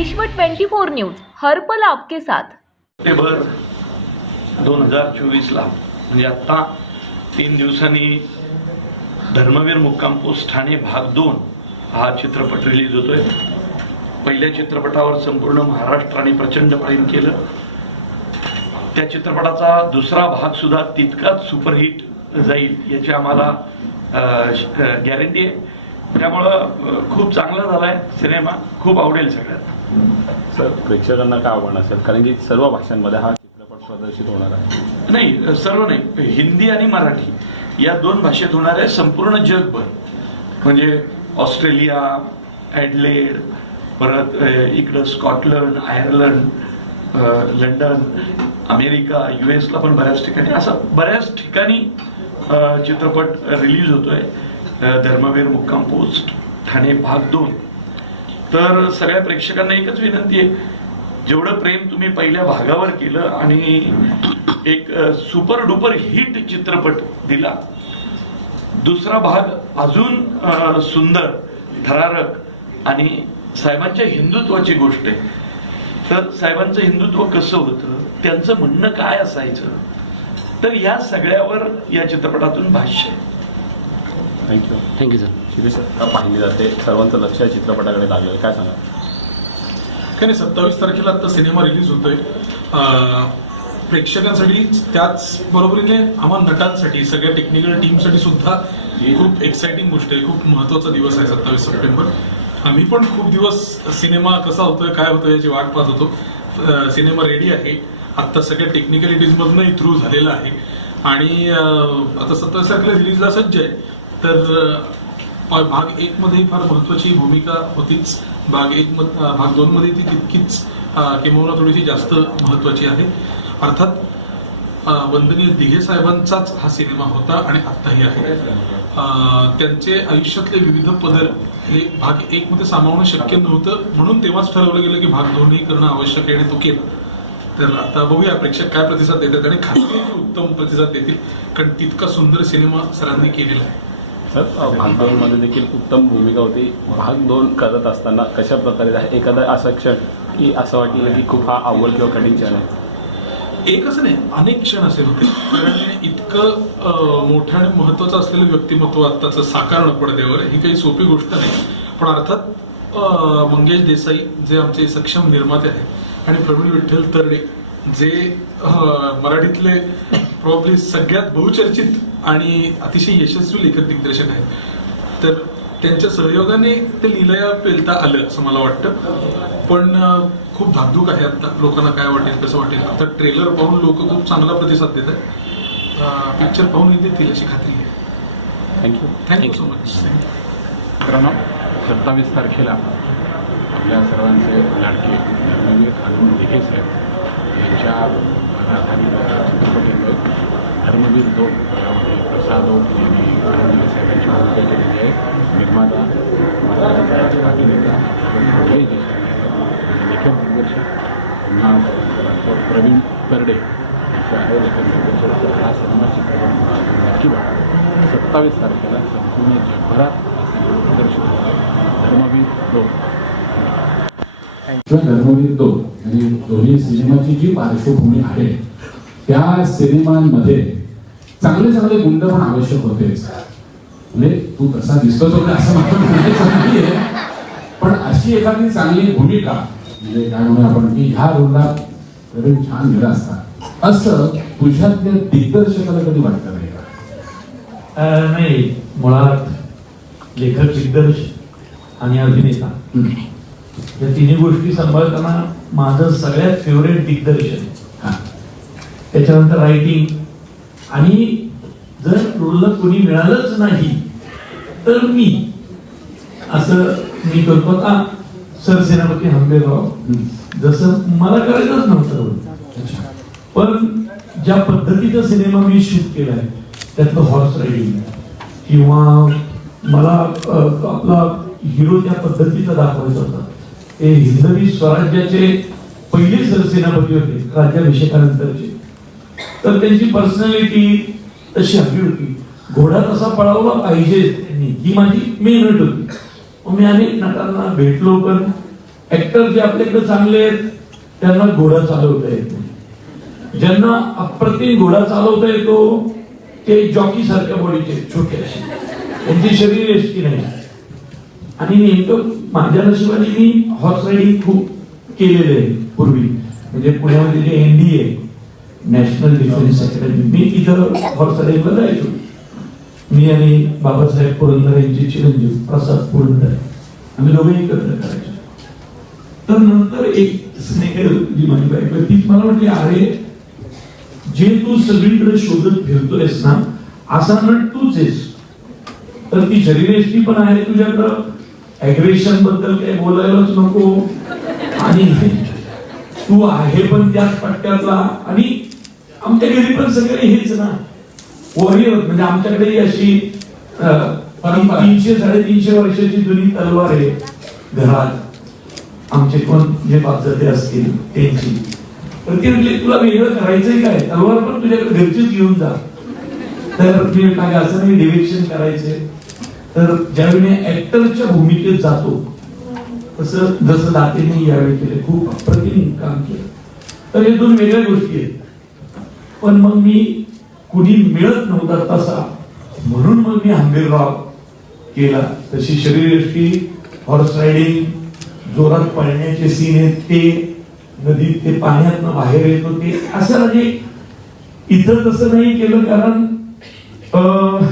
विश्व 24 न्यूज हर्पल आपके साथ. सप्टेंबर दोन हजार चोवीसला म्हणजे आत्ता तीन दिवसांनी धर्मवीर मुक्काम पोस्ट ठाणे भाग दोन हा चित्रपट रिलीज होतोय. पहिल्या चित्रपटावर संपूर्ण महाराष्ट्राने प्रचंड प्रेम केलं. त्या चित्रपटाचा दुसरा भाग सुद्धा तितकाच सुपरहिट जाईल याची आम्हाला गॅरंटी आहे. त्यामुळं खूप चांगला झालाय सिनेमा खूप आवडेल सगळ्यांना. सर प्रेक्षकांना काय आव्हान असेल? कारण की सर्व भाषांमध्ये हा चित्रपट प्रदर्शित होणार आहे. नाही सर्व नाही. हिंदी आणि मराठी या दोन भाषेत होणार आहे संपूर्ण जगभर म्हणजे ऑस्ट्रेलिया ॲडलेड परत इकडं Scotland Ireland London America U एसला पण बऱ्याच ठिकाणी असं बऱ्याच ठिकाणी चित्रपट रिलीज होतोय. धर्मवीर मुक्काम पोस्ट ठाणे भाग दोन. तर सगळ्या प्रेक्षकांना एकच विनंती आहे. जेवढं प्रेम तुम्ही पहिल्या भागावर केलं आणि एक सुपर डुपर हिट चित्रपट दिला दुसरा भाग अजून सुंदर थरारक आणि साहेबांच्या हिंदुत्वाची गोष्ट आहे. तर साहेबांचं हिंदुत्व कसं होतं त्यांचं म्हणणं काय असायचं तर या सगळ्यावर या चित्रपटातून भाष्य आहे. Thank you thank you sir Shirish sir का पाहिली जाते? सर्वांचं लक्ष या चित्रपटाकडे लागलं. काय सांगा काय नाही सत्तावीस तारखेला आता सिनेमा रिलीज होतोय. प्रेक्षकांसाठी त्याच बरोबरीने आम्हा नटांसाठी सगळ्या टेक्निकल टीमसाठी सुद्धा खूप एक्साइटिंग गोष्ट आहे. खूप महत्त्वाचा दिवस आहे सत्तावीस सप्टेंबर. आम्ही पण खूप दिवस सिनेमा कसा होतोय काय होतोय याची वाट पाहत होतो. सिनेमा रेडी आहे. आता सगळ्या टेक्निकलिटीज मधनही थ्रू झालेला आहे. आणि आता सत्तावीस तारखेला रिलीजला सज्ज आहे. तर भाग एक मध्ये फार महत्वाची भूमिका होतीच. भाग एक मध- भाग दोन मध्ये ती तितकीच किंबहुना थोडीशी जास्त महत्वाची आहे. अर्थात वंदनीय दिघे साहेबांचाच हा सिनेमा होता आणि आत्ताही आहे. त्यांचे आयुष्यातले विविध पदर हे भाग एक मध्ये सामावणं शक्य नव्हतं. म्हणून तेव्हाच ठरवलं गेलं की भाग दोनही करणं आवश्यक आहे आणि तो केला. तर आता बघूया प्रेक्षक काय प्रतिसाद देतात आणि खात्री उत्तम प्रतिसाद देतील. कारण तितका सुंदर सिनेमा सरांनी केलेला आहे. सर भाग दोन मध्ये देखील उत्तम भूमिका होती. भाग दोन करत असताना कशा प्रकारे एखादा असा क्षण की असं वाटलं की खूप हा आवड किंवा कठीण क्षण आहे? एकच नाही अनेक क्षण असे होते. कारण इतकं मोठं आणि महत्वाचं असलेलं व्यक्तिमत्व आत्ताचं साकारणं पडद्यावर ही काही सोपी गोष्ट नाही. पण अर्थात मंगेश देसाई जे आमचे सक्षम निर्माते आहेत आणि प्रवीण विठ्ठल तरडे जे मराठीतले प्रॉब्ली सगळ्यात बहुचर्चित आणि अतिशय यशस्वी लेखक दिग्दर्शक आहेत. तर त्यांच्या सहयोगाने ते लिलया पेलता आलं असं मला वाटतं. पण खूप धाकधूक आहे आता. लोकांना काय वाटेल कसं वाटेल? आता ट्रेलर पाहून लोक खूप चांगला प्रतिसाद देत आहेत. पिक्चर पाहून देतील अशी खात्री आहे. Thank you thank you so much thank you मित्रांनो सत्तावीस तारखेला आपल्या सर्वांचे लाडके धर्मवीर दिघे साहेब यांच्या आधारित चित्रपट धर्मवीर दोन यामध्ये प्रसाद ओक यांनी साहेबांची भूमिका केलेली आहे. निर्माता मराठीचा अभिनेता लेखक दिग्दर्शक पुन्हा प्रवीण तरडे यांचे आहे. लेखक दिग्दर्शक हा सिनेमा चित्रपट नक्की सत्तावीस तारखेला संपूर्ण जगभरात प्रदर्शित आहे. धर्मवीर दोन धर्मवीर दोन आणि दोन्ही सिनेमाची जी पार्श्वभूमी आहे त्या सिनेमांमध्ये चांगले चांगले गुंड पण आवश्यक होते. म्हणजे तू कसा दिसतोस वगैरे असं मला म्हणायचं पण अशी एखादी चांगली भूमिका म्हणजे काय म्हणूया आपण की ह्या रोलला प्रवीण छान गेला असता असं तुझ्यातल्या दिग्दर्शकाला कधी वाटतं नाही नाही मुळात लेखक दिग्दर्शक आणि अभिनेता या तिन्ही गोष्टी सांभाळताना माझं सगळ्यात फेवरेट दिग्दर्शन हा. त्याच्यानंतर रायटिंग आणि जर रोलला कोणी मिळालंच नाही तर मी. असं मी करतो आता सरसेनापती हंबेराव जसं मला करायचंच नव्हतं. पण ज्या पद्धतीचा सिनेमा मी शूट केलाय त्यातलं हॉर्स रायडिंग किंवा मला आपला हिरो त्या पद्धतीचा दाखवायचा होता. ते हिंदवी स्वराज्याचे पहिले सरसेनापती होते राज्याभिषेकानंतरचे. तर त्यांची पर्सनॅलिटी तशी हवी होती. घोडा तसा पळावला पाहिजे त्यांनी. ही माझी मेहनत होती. मी अनेक नटांना भेटलो पण ऍक्टर जे आपल्याकडे चांगले आहेत त्यांना घोडा चालवता येत नाही. ज्यांना अप्रतिम घोडा चालवता येतो ते जॉकी सारख्या बॉडीचे छोटे असे. त्यांची शरीर एसटी नाही. आणि नेमकं माझ्या नशिबाने मी हॉर्स रायडिंग खूप केलेले आहे पूर्वी. म्हणजे पुण्यामध्ये जे एनडी आहे नॅशनल डिफेन्स अकॅडमी मी तिथं हॉर्स जायचो मी आणि बाबासाहेब पुरंदर यांचे चिरंजीव प्रसाद पुरंदर. आम्ही दोघे एकत्र करायचो. तर नंतर एक स्नेहल जी माझी बायको तीच मला म्हटली अरे जे तू सगळीकडे शोधत फिरतोयस ना असा नट तूच आहेस. तर ती शरीरेष्टी पण आहे तुझ्याकडं. ऍग्रेशनबद्दल काही बोलायलाच नको. आणि तू आहे पण त्याच पट्ट्यातला. आणि आमच्या घरी पण सगळे हेच ना. वॉरियर म्हणजे आमच्याकडे अशी. तीनशे साडेतीनशे वर्षाची जुनी तलवार आहे घरात. आमचे कोण जे पाचते असतील त्यांची. तर ती म्हटली तुला वेगळं करायचंय काय? तलवार पण तुझ्याकडे घरचीच घेऊन जा. तर मी काय असं नाही डिरेक्शन करायचे तर ज्यावेळी ऍक्टरच्या भूमिकेत जातो तसं जसं दातेने यावेळी केले खूप अप्रतिम काम केलं. तर हे दोन वेगळ्या गोष्टी आहेत. पण मग मी कुणी मिळत नव्हता तसा. म्हणून मग मी हंबीरराव केला. तशी शरीरयष्टी हॉर्स रायडिंग जोरात पळण्याचे सीन आहेत ते नदीत ते पाण्यातनं बाहेर येत होते असं म्हणजे इथं तसं नाही केलं कारण अं,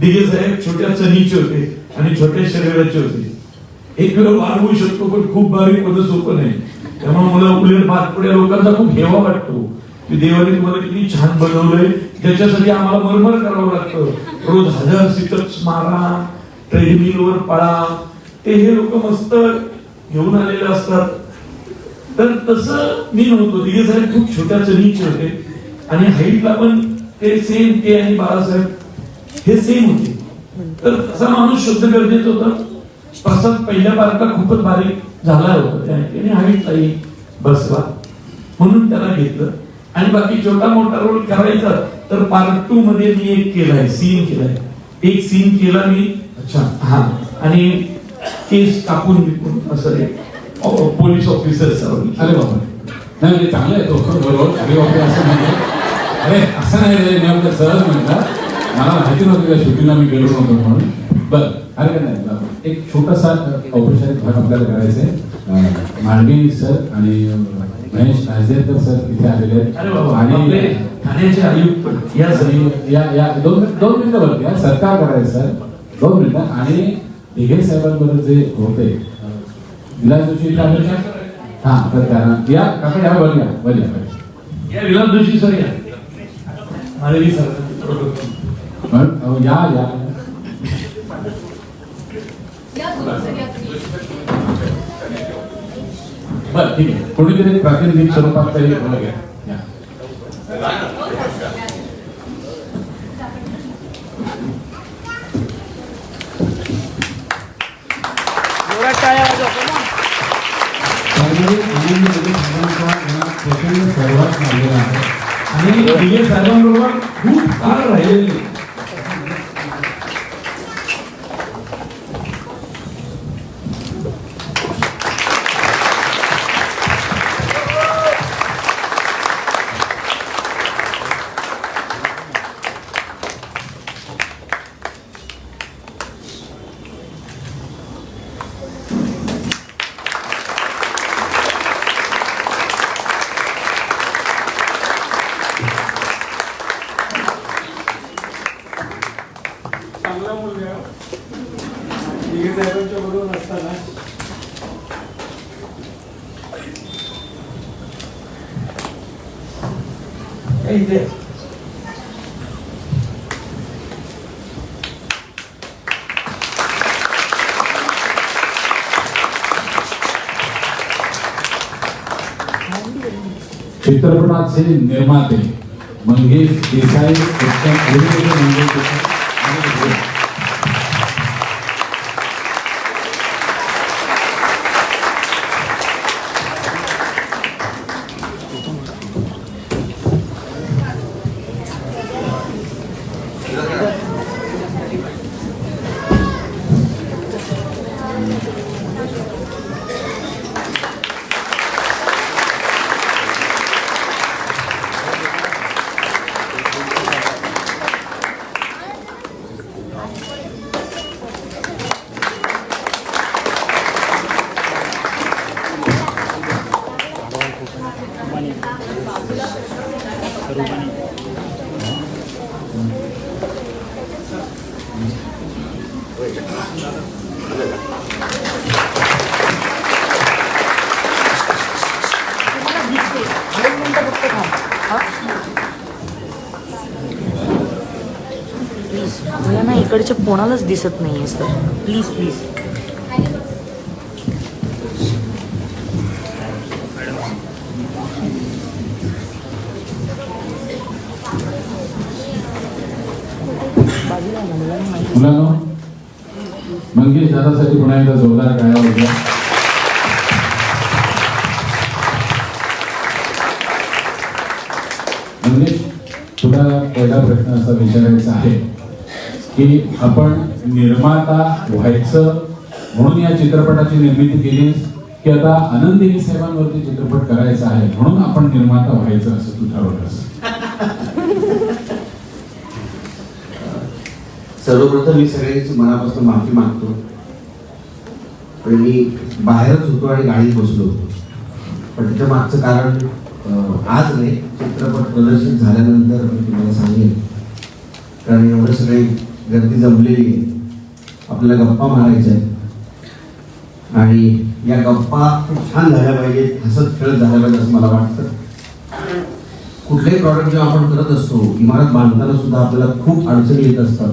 दिगे साहेब छोट्या चनीचे होते आणि छोट्या शरीराचे होते. एक वेळ वाढवू शकतो पण खूप बारीक पद सोपं नाही त्यामुळे मला उलट पुढे लोकांचा खूप हेवा वाटतो. की देवाने तुम्हाला किती छान बनवलंय. त्याच्यासाठी आम्हाला मरमर करावं लागतं. रोज हजार सिटअप्स मारा ट्रेडमिलवर पळा. ते हे लोक मस्त घेऊन आलेले असतात. तर तसं मी नव्हतो. दिगे साहेब खूप छोट्या चनीचे होते. आणि हाईटला पण ते सेम ते आणि बाळासाहेब हे सेम होते. तर तसा माणूस शुद्ध गरजेचा होता. प्रसाद पहिल्या पार्टला खूपच बारीक झाला होता त्याने त्याने हाईटलाही बसला. म्हणून त्याला घेतलं. आणि बाकी छोटा मोठा रोल करायचा तर पार्ट टू मध्ये मी एक केलाय सीन केलाय. एक सीन केला मी अच्छा हा. आणि केस कापून विकून असं पोलीस ऑफिसर अरे बाबा नाही म्हणजे चांगलं आहे तो बरोबर. अरे बापरे असं म्हणजे. अरे असं नाही रे मी आपलं सहज म्हणतात मला माहिती नव्हतं त्या शूटिंगला मी गेलो नव्हतो म्हणून. बरं अरे नाही एक छोटासा औपचारिक भाग आपल्याला करायचा आहे मांडवी सर आणि महेश नाझेरकर सर इथे आलेले आहेत. आणि ठाण्याचे आयुक्त पण या सगळी आणि या या दोन दोन मिनिटं बघ या सरकार करायचं सर. दोन मिनिटं. आणि दिघे साहेबांबरोबर जे होते विलास जोशी इथे आले का हा तर त्यांना या काका या वर या वर या विलास जोशी सर या. मालवी सर. या या बर ठीक आहे. कोणीतरी प्रातिनिधिक स्वरूपात तरी बोला घ्या. आणि त्यामुळे खूप काळ राहिलेली इथे. चित्रपटाचे निर्माते मंगेश देसाई उत्तम मंगेश देसाई. मला ना इकडच्या कोणालाच दिसत नाहीये सर प्लीज प्लीज मुलांनो मंगेश दादासाठी पुन्हा एकदा जोरदार काय होत्या मंगेश तुला पहिला प्रश्न असा विचारायचा आहे की आपण निर्माता व्हायचं म्हणून या चित्रपटाची निर्मिती केलीस की आता आनंदिनी साहेबांवरती चित्रपट करायचा आहे म्हणून आपण निर्माता व्हायचं असं तू ठरवलंस? सर्वप्रथम मी सगळ्यांची मनापासून माफी मागतो. पण मी बाहेरच होतो आणि गाडीत बसलो होतो. पण त्याच्या मागचं कारण आज नाही चित्रपट प्रदर्शित झाल्यानंतर मी तुम्हाला सांगेन. कारण एवढं सगळी गर्दी जमलेली आहे. आपल्याला गप्पा मारायच्या आहेत. आणि या गप्पा खूप छान झाल्या पाहिजेत. हसत खेळत झाल्या पाहिजे असं मला वाटतं. कुठलेही प्रॉडक्ट जेव्हा आपण करत असतो इमारत बांधताना सुद्धा आपल्याला खूप अडचणी येत असतात.